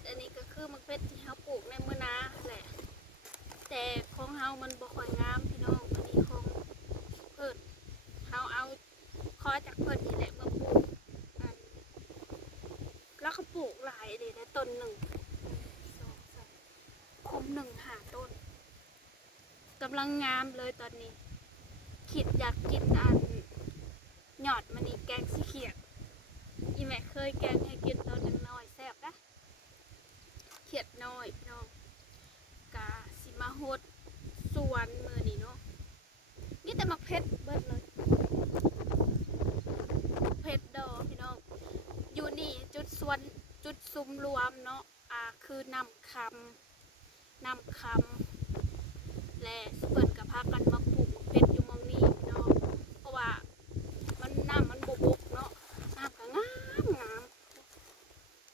ชรอันนี้ก็คือมักเพชรที่เขาปลูกในมื้อนาแหละแต่ของเฮามันบ่ค่อยงามพี่น้องอันนี้ของเพิ่นเฮาเอาคอจากเพิ่นนี่แหละมาปลูกแล้วก็ปลูกหลายเลยนะต้นหนึ่งสองสามคมหนึ่งหาต้นกำลังงามเลยตอนนี้คิดอยากกินหยอดมันนี่แกงสีเขียดอีแม่เคยแกงให้กินตอนยังน้อยแซ่บนะเขียดน้อยพี่น้องกาสิมาโฮดสวนมือนี่เนาะนี่แต่มักเพชรเบิดเลยเพชรดอกพี่น้องอยู่นี่จุดสวนจุดซุ้มรวมเนาะคือนำคำและเปิ่นกับพากันมาปลูกเพชรอยู่มองนี้พี่น้องเพราะว่ามันน้ำมันบกเนาะน้ำก็งาม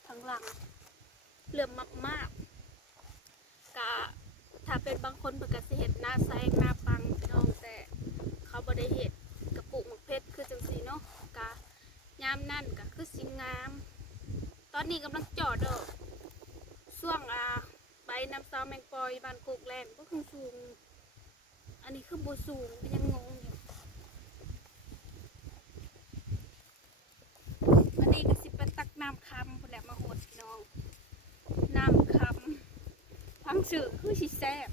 ทั้งหลังเหลื่อมมากกะถ้าเป็นบางคนเปิ่นก็สิเห็ดหน้าแซงหน้าปังพี่น้องแต่เขาบ่ได้เห็ดกระปุกหมกเพชรคือจังสีเนาะกะยามนั่นก็คือสิงามตอนนี้กำลังจอดดอกช่วงใบน้ำซาวแมงปอยบานโกกแลนก็คือสูงอันนี้คือโบสูงก็ยังงงอยู่อันนี้ก็สิเป็นตักน้ำคำคนแหละมาโหดพี่น้องน้ำคำฟังสื่อคือชิแซ่บ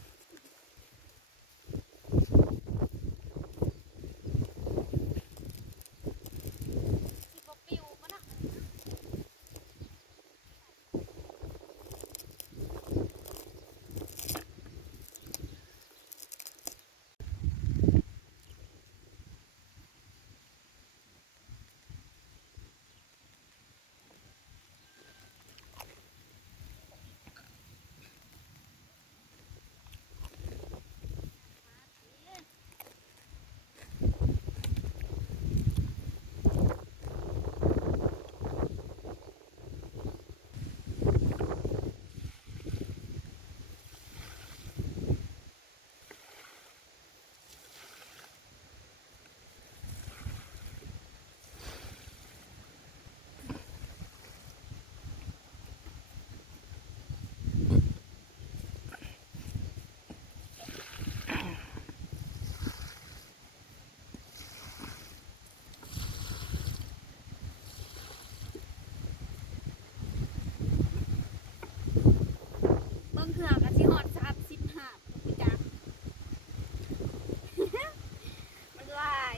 เบิ่งเถื่อกันสิหอด35พี่จังมันลาย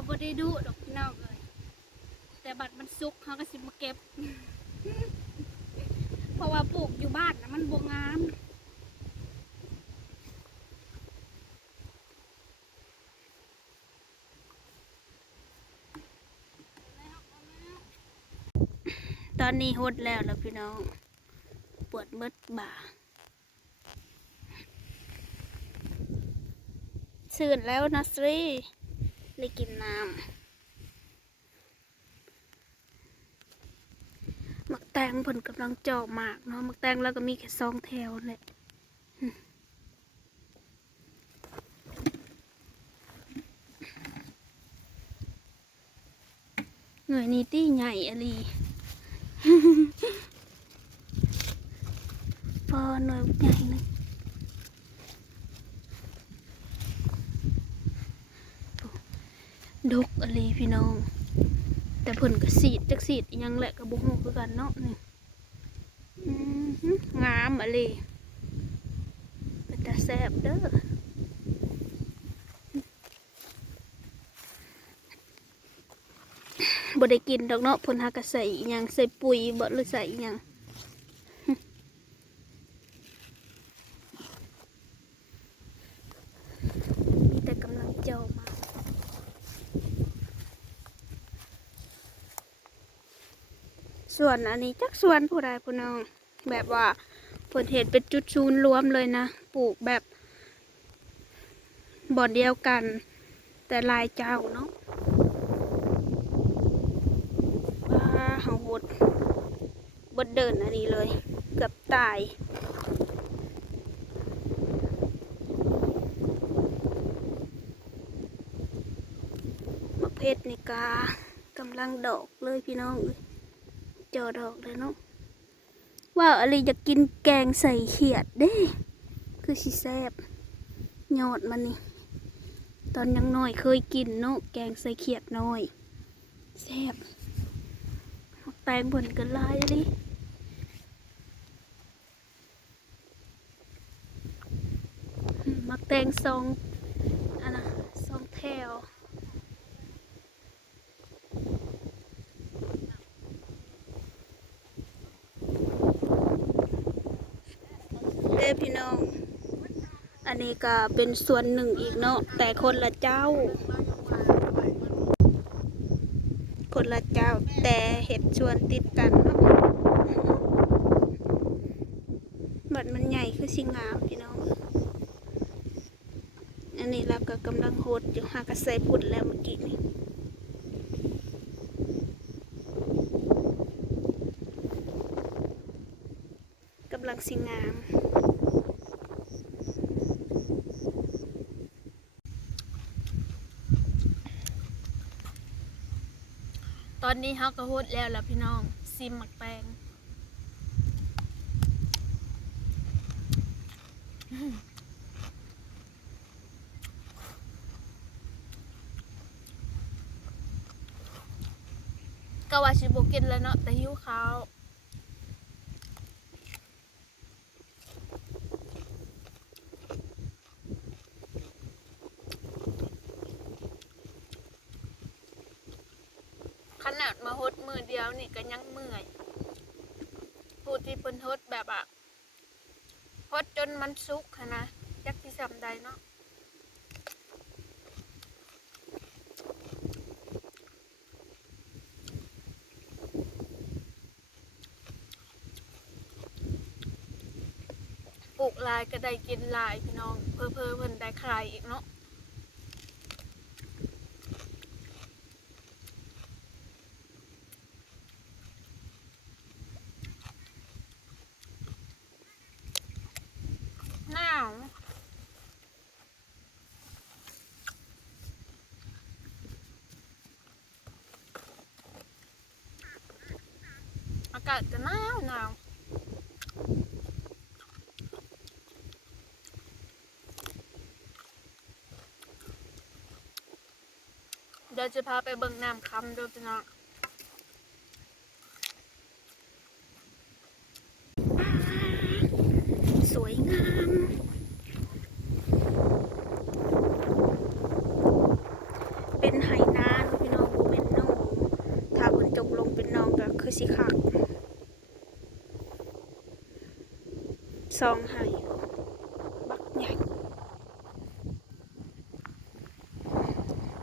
ก็บ่ได้ดูดอกพี่น้องเลยแต่บัดมันสุกเขาก็สิมาเก็บ เพราะว่าปลูกอยู่บ้านนะมันบ่งามตอนนี้หดแล้วพี่น้องปวดเบิดบ่าสื่นแล้วนะสิเลยกินน้ำมักแตงผลกำลังเจาะหมากเนาะมักแตงแล้วก็มีแค่2 แถวเลยเง น่วยนี้ตี้ใหญ่อลีพอหน่วยใหญ่เลย ดกอะไรพี่น้องแต่เพิ่นก็สีดจักสีดยังแหละกับบุกคือกันเนาะนี่งามอะไรเป็นตาแซ่บเด้อบ่ได้กินดอกเนาะเพิ่นหากะใส่ยังใส่ปุ๋ยบ่หรือใส่ยังมีแต่กำลังเจ้ามาส่วนอันนี้จักส่วนผู้ใดผู้น้องแบบว่าผลเห็ดเป็นจุดศูนย์รวมเลยนะปลูกแบบบ่อนเดียวกันแต่ลายเจ้าเนาะว้าเฮาหดบดเดินอันนี้เลยเกือบตายมะเพชรนี่กากำลังดอกเลยพี่น้องจอดอกเลยเนาะว่าอะไรจะกินแกงใส่เขียดเด้คือสิแซ่บยอดมันนี่ตอนยังน้อยเคยกินเนาะแกงใส่เขียดน้อยแซ่บแตงบนกันลายดิมักแตงซองอันนะซองแถวเด้พี่น้องอันนี้ก็เป็นส่วนหนึ่งอีกเนาะแต่คนละเจ้าคนละเจ้าแต่เห็ดชวนติดกันเนาะบัดมันใหญ่คือสิงามพี่น้องอันนี้เราก็กำลังโหดอยู่หากระใส่ปุ่นแล้วเมื่อกี้นี่กำลังสิงามตอนนี้เขาก็โหดแล้วล่ะพี่น้องซิมหมักแตงก็ว่าชิบุกินแล้วเนาะแต่หิวข้าวขนาดมาฮดมือเดียวนี่ก็ยังเมื่อยพูดที่เพิ่นฮดแบบอะฮดจนมันสุกค่ะนะจักที่สำใดเนาะปลูกลายก็ได้กินลายพี่น้องเพิ่เพิ่นได้ขายอีกเนาะหนาวอากาศจะหนาวเดี๋ยวจะพาไปเบิ่งน้ำคำด้วยพี่น้องสวยงามเป็นไหนาพี่น้องเป็นน้องถ้าฝนตกลงเป็นน้องก็คือสิคักซองไหบักใหญ่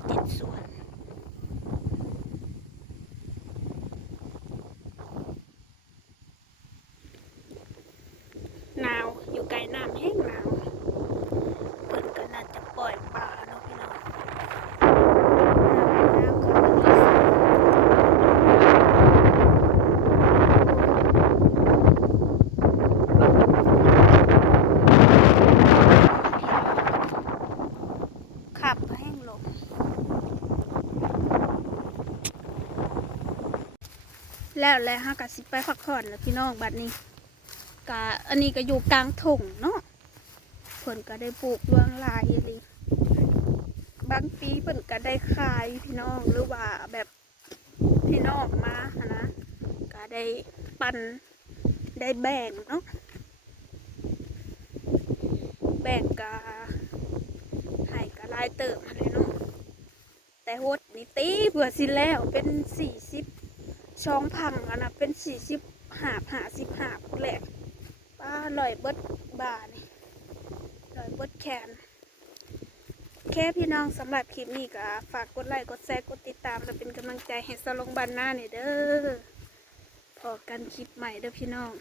ติดสวนหนาวอยู่ไกลน้ำแห้งหนาวเพิ่นก็น่าจะปล่อยปลาเนาะพี่น้องน้ำเขาก็ขับแห้งลง แล้วแหละฮะกะสิไปพักผ่อนแล้วพี่น้องบัดนี้กะอันนี้ก็อยู่กลางทุ่งเนาะเพิ่นก็ได้ปลูกดวงลายอะไรบางปีเพิ่นก็ได้ขายพี่น้องหรือว่าแบบพี่น้องมาหนะก็ได้ปันได้แบ่งเนาะแบ่งกะให้กะลายเติมมาเลยเนาะแต่โหดนี่ตีเผื่อสิแล้วเป็น40ช่องพังอะนะเป็น40 50 55พุ่นแหละป้าลอยเบิดบ่านี่ลอยเบิดแขนแค่พี่น้องสำหรับคลิปนี้ก็ฝากกดไลค์กดแชร์กดติดตามและเป็นกำลังใจให้สลงบันหน้าเนี่ยเด้อพอกันคลิปใหม่เด้อพี่น้อง